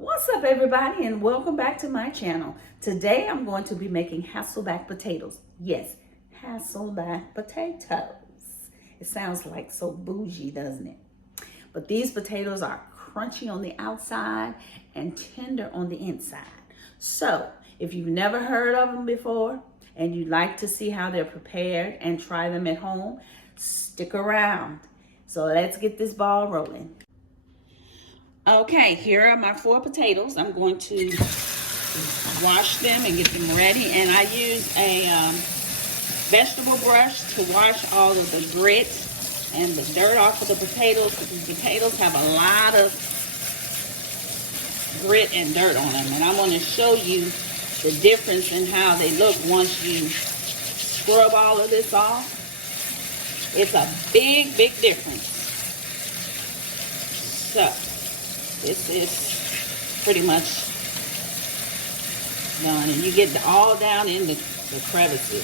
What's up, everybody, and welcome back to my channel. Today I'm going to be making Hassleback potatoes. Yes, Hassleback potatoes. It sounds like so bougie, doesn't it? But these potatoes are crunchy on the outside and tender on the inside. So if you've never heard of them before and you'd like to see how they're prepared and try them at home, stick around. So let's get this ball rolling. Okay, here are my 4 potatoes. I'm going to wash them and get them ready. And I use a vegetable brush to wash all of the grit and the dirt off of the potatoes, because the potatoes have a lot of grit and dirt on them. And I'm going to show you the difference in how they look once you scrub all of this off. It's a big, big difference. So this is pretty much done, and you get all down in the crevices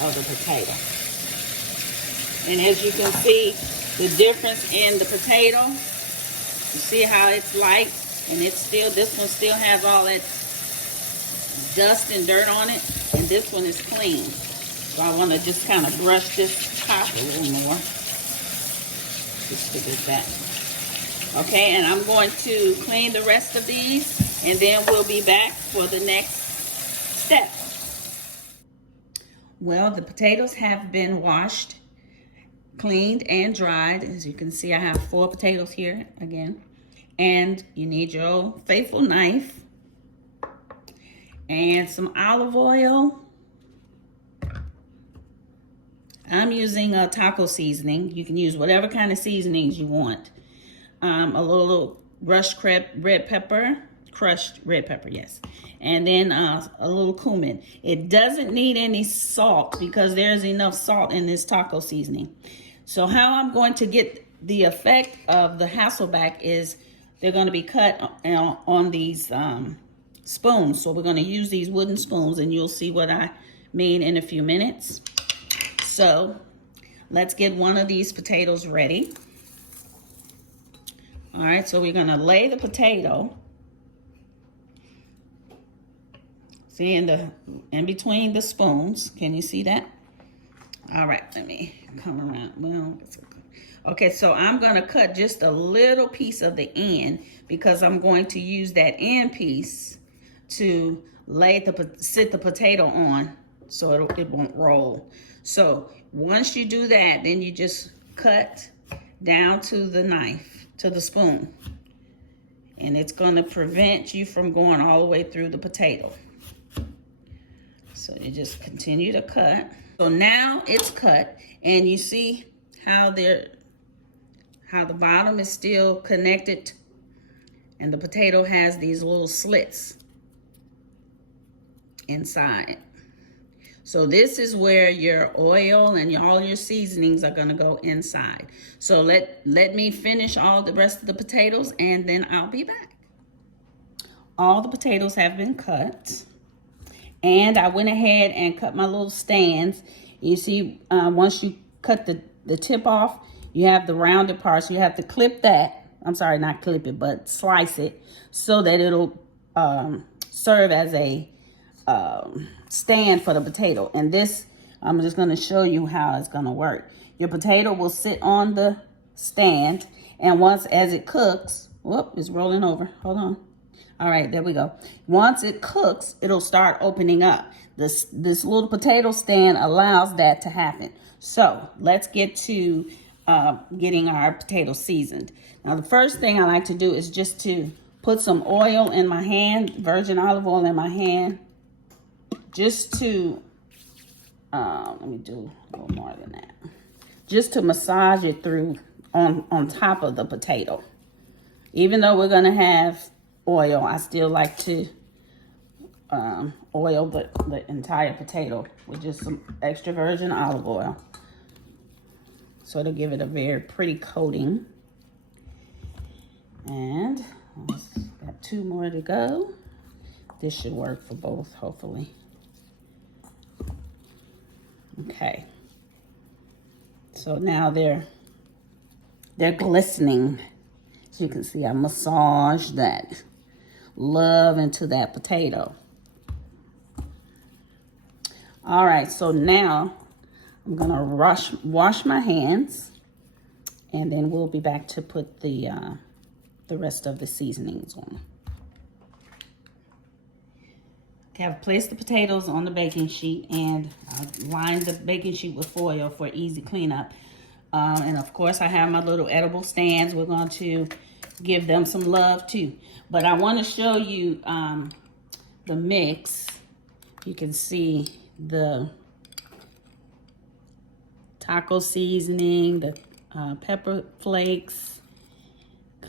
of the potato. And as you can see, the difference in the potato, you see how it's light, and it's still, this one still has all that dust and dirt on it, and this one is clean. So I want to just kind of brush this top a little more, just to get that. Okay, and I'm going to clean the rest of these, and then we'll be back for the next step. Well, the potatoes have been washed, cleaned, and dried. As you can see, I have 4 potatoes here again. And you need your old faithful knife and some olive oil. I'm using a taco seasoning. You can use whatever kind of seasonings you want. A little crushed red pepper, yes. And then a little cumin. It doesn't need any salt because there's enough salt in this taco seasoning. So how I'm going to get the effect of the Hassleback is they're going to be cut on these spoons. So we're going to use these wooden spoons, and you'll see what I mean in a few minutes. So let's get one of these potatoes ready. All right, so we're gonna lay the potato, see, in between the spoons. Can you see that? All right, let me come around. Well, okay, so I'm gonna cut just a little piece of the end because I'm going to use that end piece to sit the potato on so it won't roll. So once you do that, then you just cut down to the knife, to the spoon, and it's going to prevent you from going all the way through the potato. So you just continue to cut. So now it's cut, and you see how the bottom is still connected, and the potato has these little slits inside. So this is where your oil and all your seasonings are gonna go inside. So let me finish all the rest of the potatoes, and then I'll be back. All the potatoes have been cut, and I went ahead and cut my little stands. You see, once you cut the tip off, you have the rounded part, so you have to clip that. I'm sorry, not clip it, but slice it so that it'll serve as a stand for the potato. And this, I'm just going to show you how it's going to work. Your potato will sit on the stand, and as it cooks, whoop, it's rolling over, hold on. All right, there we go. Once it cooks, it'll start opening up. This little potato stand allows that to happen. So let's get to getting our potatoes seasoned. Now, the first thing I like to do is just to put some oil in my hand, virgin olive oil in my hand, just to, let me do a little more than that, just to massage it through on top of the potato. Even though we're gonna have oil, I still like to oil the entire potato with just some extra virgin olive oil. So it'll give it a very pretty coating. And got 2 more to go. This should work for both, hopefully. Okay, so now they're glistening. As you can see, I massage that love into that potato. All right, so now I'm gonna wash my hands, and then we'll be back to put the rest of the seasonings on. Okay, I've placed the potatoes on the baking sheet, and I've lined the baking sheet with foil for easy cleanup. And of course, I have my little edible stands. We're going to give them some love too. But I want to show you the mix. You can see the taco seasoning, the pepper flakes,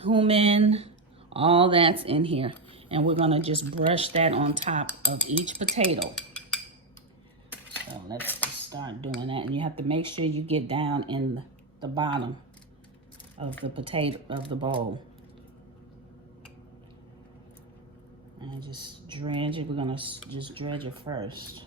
cumin, all that's in here. And we're gonna just brush that on top of each potato. So let's just start doing that. And you have to make sure you get down in the bottom of the potato, of the bowl. And just dredge it. We're gonna just dredge it first.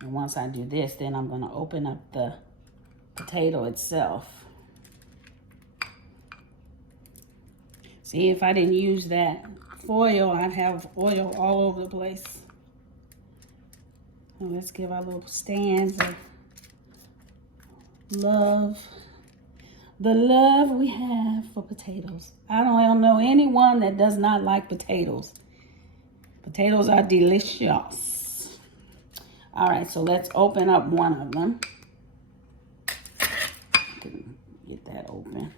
And once I do this, then I'm gonna open up the potato itself. See, if I didn't use that foil, I'd have oil all over the place. And let's give our little stands of love. The love we have for potatoes. I don't know anyone that does not like potatoes. Potatoes are delicious. All right, so let's open up one of them. Get that open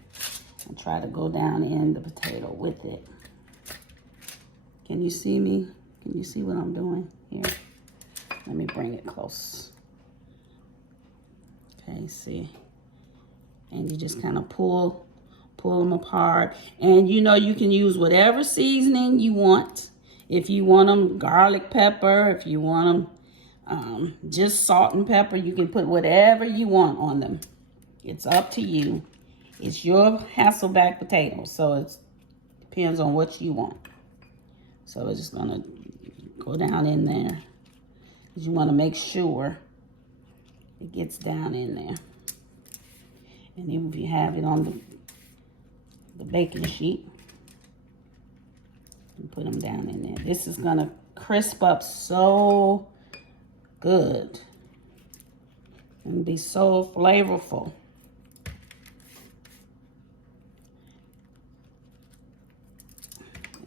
and try to go down in the potato with it. Can you see me? Can you see what I'm doing here? Let me bring it close. Okay, see. And you just kind of pull them apart. And you know, you can use whatever seasoning you want. If you want them garlic pepper, if you want them just salt and pepper, you can put whatever you want on them. It's up to you. It's your Hassleback potatoes, so it depends on what you want. So we're just gonna go down in there. You wanna make sure it gets down in there. And then if you have it on the baking sheet, you put them down in there. This is gonna crisp up so good and be so flavorful.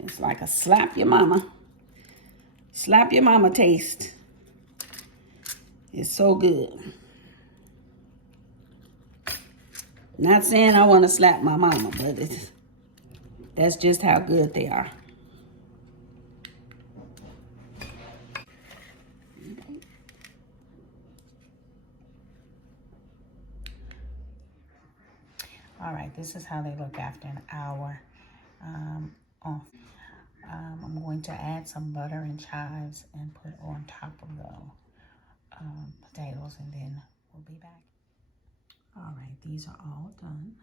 It's like a slap your mama taste. It's so good. Not saying I want to slap my mama, but that's just how good they are. All right, this is how they look after an hour off. I'm going to add some butter and chives and put on top of the potatoes, and then we'll be back. All right, these are all done.